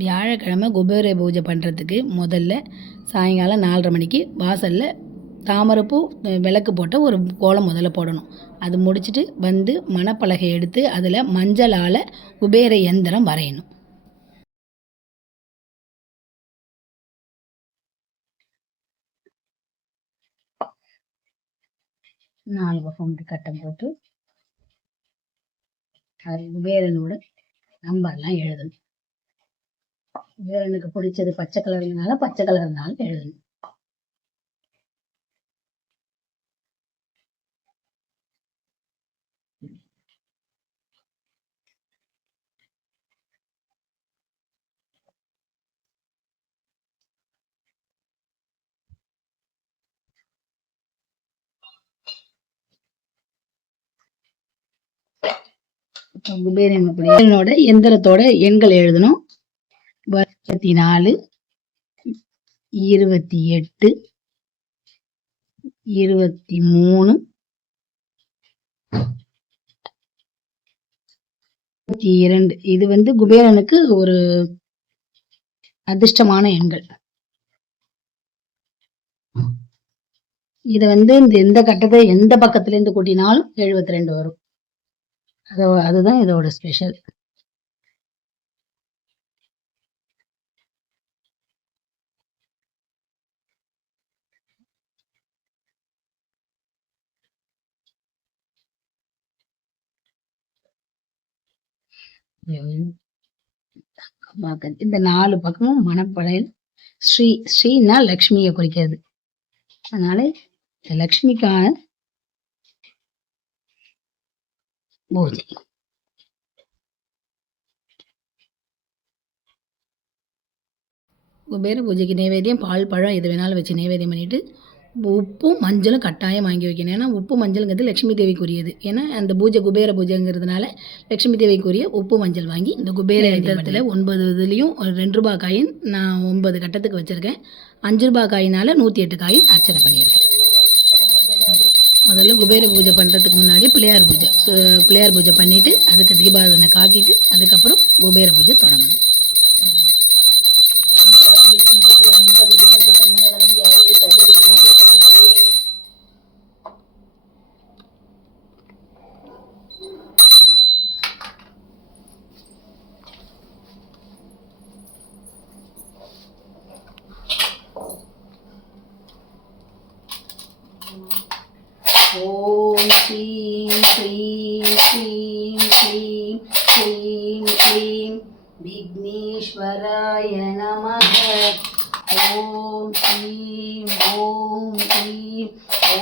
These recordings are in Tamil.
வியாழக்கிழமை குபேர பூஜை பண்ணுறதுக்கு முதல்ல சாயங்காலம் 4:30 மணிக்கு வாசலில் தாமரைப்பூ விளக்கு போட்ட ஒரு கோலம் முதல்ல போடணும். அது முடிச்சுட்டு வந்து மணப்பலகை எடுத்து அதில் மஞ்சளால் குபேர எந்திரம் வரையணும். நாலு பக்கம் கட்டம் போட்டு அது குபேரனோட நம்பர்லாம் எழுதணும். குபேரனுக்கு பிடிச்சது பச்சை கலர்னால பச்சை கலர்னாலும் எழுதணும். குபேரனோட எந்திரத்தோட எண்கள் எழுதணும். 24, 28, 23, 22. இது குபேரனுக்கு ஒரு அதிர்ஷ்டமான எண்கள். இதை எந்த கட்டத்தை எந்த பக்கத்துல இருந்து கூட்டினாலும் 72 வரும். அதுதான் இதோட ஸ்பெஷல். இந்த 4 பக்கமும் மணப்படையில் ஸ்ரீனா லக்ஷ்மியை குறிக்கிறது. அதனால லக்ஷ்மிக்கான பூஜை. குபேர பூஜைக்கு நைவேத்தியம் பால் பழம் எது வேணாலும் வச்சு நைவேத்தியம் பண்ணிட்டு உப்பும் மஞ்சளும் கட்டாயம் வாங்கி வைக்கணும். ஏன்னா உப்பு மஞ்சளுங்கிறது லட்சுமி தேவிக்குரியது. ஏன்னா அந்த பூஜை குபேர பூஜைங்கிறதுனால லட்சுமி தேவிக்குரிய உப்பு மஞ்சள் வாங்கி இந்த குபேர யந்திரத்தில் 9 இதுலேயும் 2 ரூபாய் காயின் நான் 9 கட்டத்துக்கு வச்சுருக்கேன். 5 ரூபாய் காயினால் 108 காயின் அர்ச்சனை பண்ணியிருக்கேன். முதல்ல குபேர பூஜை பண்ணுறதுக்கு முன்னாடி பிள்ளையார் பூஜை பண்ணிவிட்டு அதுக்கு தீபாராதனை காட்டிட்டு அதுக்கப்புறம் குபேர பூஜை தொடங்கணும். ஓம் ஸ்ரீம் ஸ்ரீம் ஸ்ரீம் ஸ்ரீம் ஸ்ரீம் ஸ்ரீம் விக்னேஸ்வராய நமஹ. ஓம் ஸ்ரீம் ஓம் ஸ்ரீம்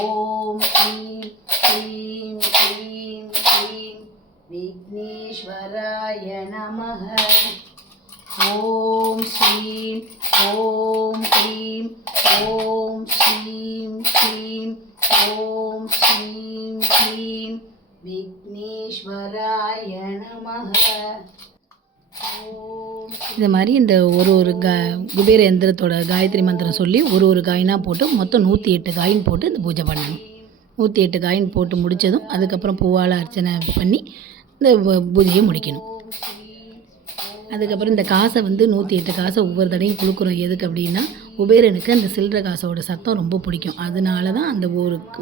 ஓம் ஸ்ரீம் ஸ்ரீம் ஸ்ரீம் ஸ்ரீம் விக்னேஸ்வராய நமஹ. ஓம் ஸ்ரீம் ஓம் ஸ்ரீம் ஓம் ஸ்ரீம் ஸ்ரீம் ஓம் ஸ்ரீம் ஸ்ரீம் விக்னேஸ்வராய நமஹ. இது மாதிரி இந்த ஒரு குபேர யந்திரத்தோட காயத்ரி மந்திரம் சொல்லி ஒரு காயினாக போட்டு மொத்தம் 108 காயின் போட்டு இந்த பூஜை பண்ணணும். 108 காயின் போட்டு முடித்ததும் அதுக்கப்புறம் பூவால் அர்ச்சனை பண்ணி இந்த பூஜையை முடிக்கணும். அதுக்கப்புறம் இந்த காசை 108 காசை ஒவ்வொரு தடையும் கொடுக்குறோம். எதுக்கு அப்படின்னா குபேரனுக்கு அந்த சில்லற காசோட சத்தம் ரொம்ப பிடிக்கும். அதனால தான் அந்த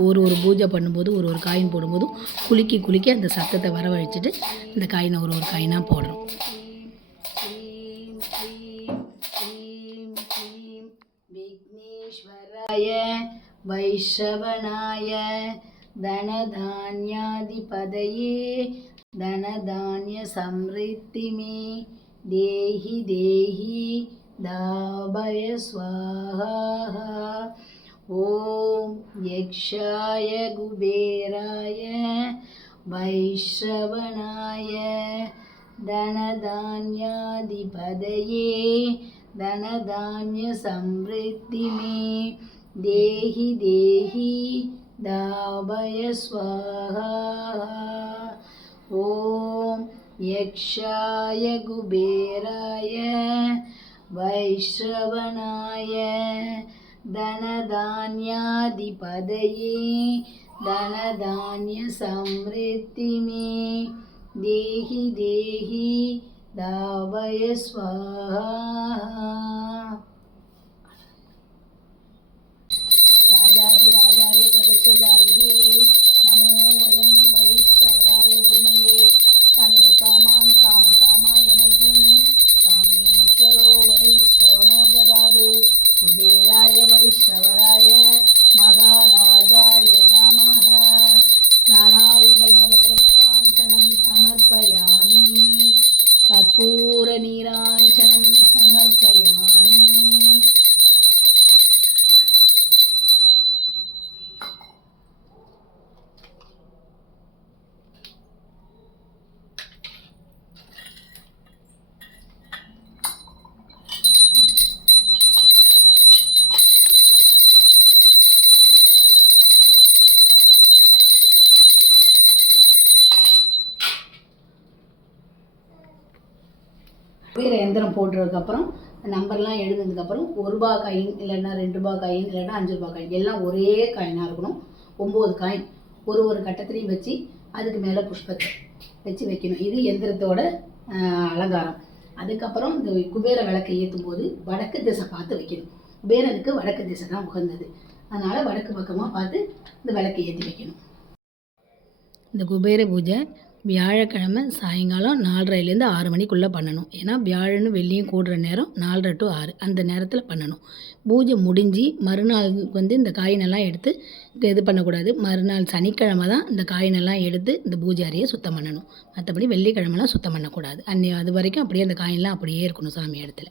ஒரு பூஜை பண்ணும்போது ஒரு காயின் போடும்போதும் குலுக்கி அந்த சத்தத்தை வரவழைச்சிட்டு இந்த காயினை ஒரு காயினாக போடுறோம். விக்னேஸ்வராய வைஷ்ணவனாய தனதான்யாதிபதயே தனதான்ய சம்ரித்திமே தேஹி தேஹி தாபய ஸ்வாஹா. ஓம் யக்ஷாய குபேராய வைஷ்ணவனாய தனதான்யாதிபதயே தனதான்ய சம்ரித்திமே தேஹி தேஹி தாபய ஸ்வாஹா. ஓம் யக்ஷாய குபேராய வைஷ்ணவனாய தனதான்யாதிபதயே தனதான்ய சம்ரித்திமே தேஹி தேஹி दावय स्वाहा। राजाधिराजाय प्रदशजाये नमो वयं वैश्रवराय कुर्महे समे कामान् कामकामाय मह्यं कामेश्वरो वैश्रवणो ददातु। कुबेराय वैश्रवराय महाराजाय नमः। नानाविधपरिमलपत्रपुष्पाञ्चनं समर्पयामि। कर्पूरनीराञ्जनं समर्पयामि। குபேர யந்திரம் போட்டதுக்கப்புறம் நம்பர்லாம் எழுதுனதுக்கப்புறம் 1 ரூபா காயின் இல்லைன்னா 2 ரூபா காயின் இல்லைன்னா 5 ரூபா காயின் எல்லாம் ஒரே காயினாக இருக்கணும். 9 காயின் ஒரு கட்டத்துலையும் வச்சு அதுக்கு மேலே புஷ்பத்தை வச்சு வைக்கணும். இது எந்திரத்தோட அலங்காரம். அதுக்கப்புறம் இந்த குபேர விளக்கை ஏற்றும் போது வடக்கு திசை பார்த்து வைக்கணும். குபேரனுக்கு வடக்கு திசை தான் உகந்தது. அதனால் வடக்கு பக்கமாக பார்த்து இந்த விளக்கை ஏற்றி வைக்கணும். இந்த குபேர பூஜை வியாழக்கிழமை சாயங்காலம் 4:30லேருந்து 6 மணிக்குள்ளே பண்ணணும். ஏன்னா வியாழனும் வெள்ளியும் கூடுற நேரம் 4:30 to 6 அந்த நேரத்தில் பண்ணணும். பூஜை முடிஞ்சு மறுநாள் இந்த காயினெல்லாம் எடுத்து இது பண்ணக்கூடாது. மறுநாள் சனிக்கிழமை தான் இந்த காயினெல்லாம் எடுத்து இந்த பூஜை அறையை சுத்தம் பண்ணணும். மற்றபடி வெள்ளிக்கிழமெல்லாம் சுத்தம் பண்ணக்கூடாது. அது வரைக்கும் அப்படியே அந்த காயினெலாம் அப்படியே இருக்கணும் சாமி இடத்துல.